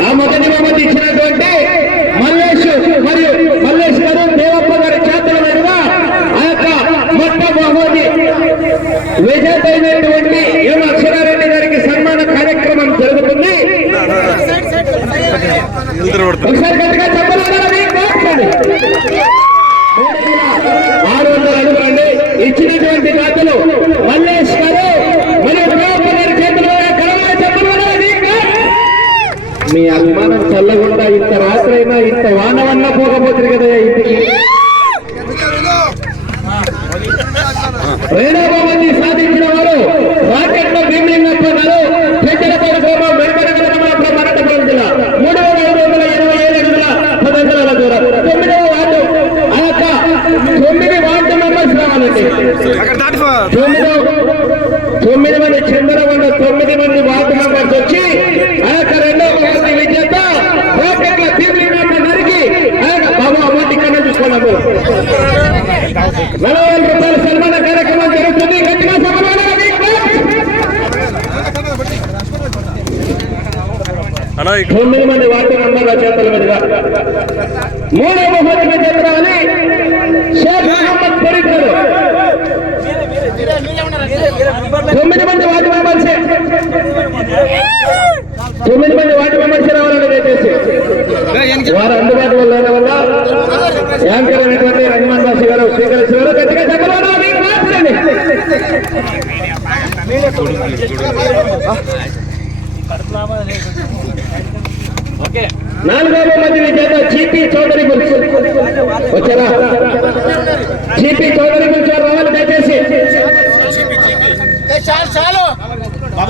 ఆ మొదటి బహుమతి ఇచ్చినటువంటి మల్లేష్ మరియు మల్లేష్ గారు దేవప్ప గారి చేతుల మీదుగా ఆ యొక్క మొట్ట బహుమతి విజేత అయినటువంటి ఎం అక్షరారెడ్డి గారికి సన్మాన కార్యక్రమం జరుగుతుంది. ఒకసారి గట్టిగా చెప్పాలి ఆరు వందల అడుగులండి ఇచ్చినటువంటి దాతలు మల్లేష్ గారు మరియు దేవప్ప గారి చేతుల మీదుగా కరవాల చెప్పాలి మీ అభిమానం చల్లకుండా ఇంత రాత్రైనా ఇంత వానవన్నా పోకపోతుంది కదా ఇంటికి. బహుమతి సాధించిన వారు రాకెట్లో భీమలింగప్ప గారు పెద్దలపాడు గ్రామం వెంకటగల మండలం అనంతపురం జిల్లా. మూడు వేల ఐదు వందల ఇరవై ఏడు అడుగుల పదంతల దూరం. తొమ్మిదవ వార్డు. ఆ యొక్క తొమ్మిది వార్డు మెంబర్స్ రావాలండి తొమ్మిదో తొమ్మిది మంది చంద్రబండ తొమ్మిది మంది వార్డు మెంబర్స్ వచ్చి ఆ యొక్క రెండవ బహుమతి విజేత రాకెట్ల భీమలింగప్ప నరికి ఆ యొక్క బాబు అమౌంట్ ఇక్కడ చూసుకున్నాము నలభై రూపాయల సన్మాన కార్యక్రమం జరుగుతుంది. గట్టిగా తొమ్మిది మంది వార్డు మెంబర్ల చేతుల మీదుగా మూడో బహుమతి రావాలి షేక్ మహమ్మద్ ఫరీద్ గారు. తొమ్మిది మంది మెంబర్సే. తొమ్మిది మంది వార్డు మెంబర్స్ రావాలని దయచేసి వారు అందుబాటులో లేని వల్ల యాంకర్ అయినటువంటి రంగమాన్ దాస్ గారు స్వీకరించారు గట్టిగా చెప్పలేదు నాలుగవ మంది విజేత జీపీ చౌదరి గురించి. వచ్చారా? జీపీ చౌదరి గురించి రావాలి? దయచేసి.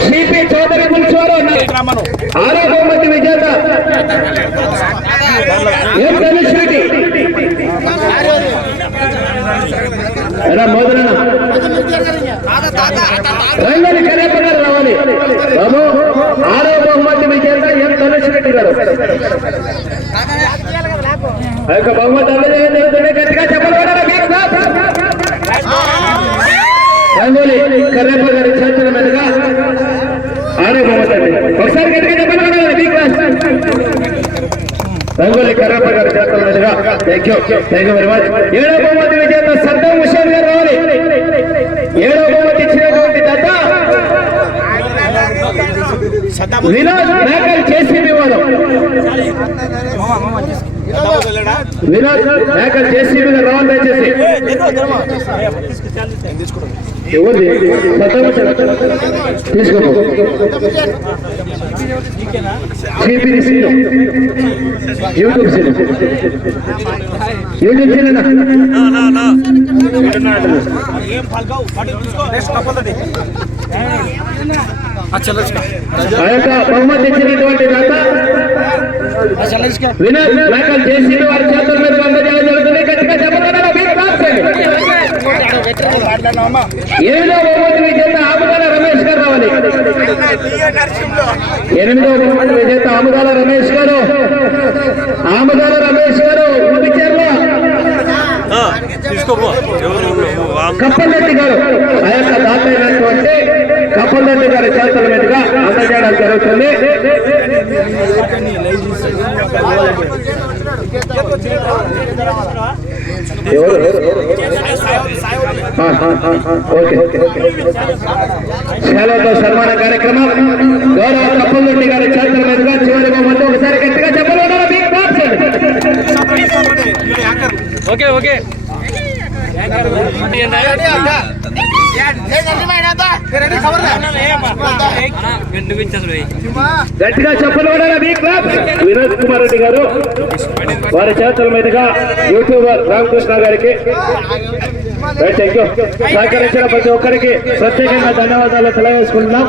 జీపీ చౌదరి గురించి వారు ఆరో బహుమతి విజేత. ఎం ధనుష్ రెడ్డి? మోదరణ రంగని కరేప గారు రావాలి. బాబు ఆరో బహుమతి విజేత ఎం ధనుష్ రెడ్డి గారు? ఆ యొక్క బహుమతి అందజేయడం జరుగుతుంది గట్టిగా చెప్పగలరా మీరు రంగోలి కరేప గారి చేతుల మీదుగా ఆరో బహుమతి అండి ఒకసారి గట్టిగా చెప్పగలరా మీ class rangoli కరేప thank you thank you very much ఏడో బహుమతి విజేత సద్దం హుషేన్ గారు రావాలి ఏడో బహుమతి ఇచ్చినటువంటి దత్త వినోద్ మేకల్ చేసి వారు వినోద్ మేకల్ చేసి రావాలి దయచేసి ఎవరిది? Saddam Hussein. తీసుకో CPD scene YouTube scene YouTube scene ఆ యొక్క బహుమతి ఇచ్చినటువంటి దాత వినోద్ మేకల్ చేసి వారి చేతుల మీద అందజేయడం జరుగుతుంది గట్టిగా చెప్పగలరా మీరు క్లాస్ చేయండి. ఎనిమిదో బహుమతి విజేత ఆముదాల రమేష్ గారు రావాలి. ఎనిమిదో బహుమతి విజేత ఆముదాల రమేష్ గారు. ఆముదాల రమేష్ గారు కప్పలరెడ్డి గారు. ఆ యొక్క దాత అయినటువంటి కప్పలరెడ్డి గారి చేతుల మీదుగా అందజేయడం జరుగుతుంది. శాలతో సన్మాన కార్యక్రమం గౌరవ కప్పలరెడ్డి గారి చేతుల మీదుగా చివరి బహుమతి ఒకసారి గట్టిగా చెప్పలేదు మీకు మార్చండి ఓకే ఓకే గట్టిగా చెప్పలు కూడా వినోద్ కుమార్ రెడ్డి గారు వారి చేతుల మీదుగా యూట్యూబర్ రామకృష్ణ గారికి సహకరించిన ప్రతి ఒక్కరికి ప్రత్యేకంగా ధన్యవాదాలు తెలియజేసుకుంటున్నాం.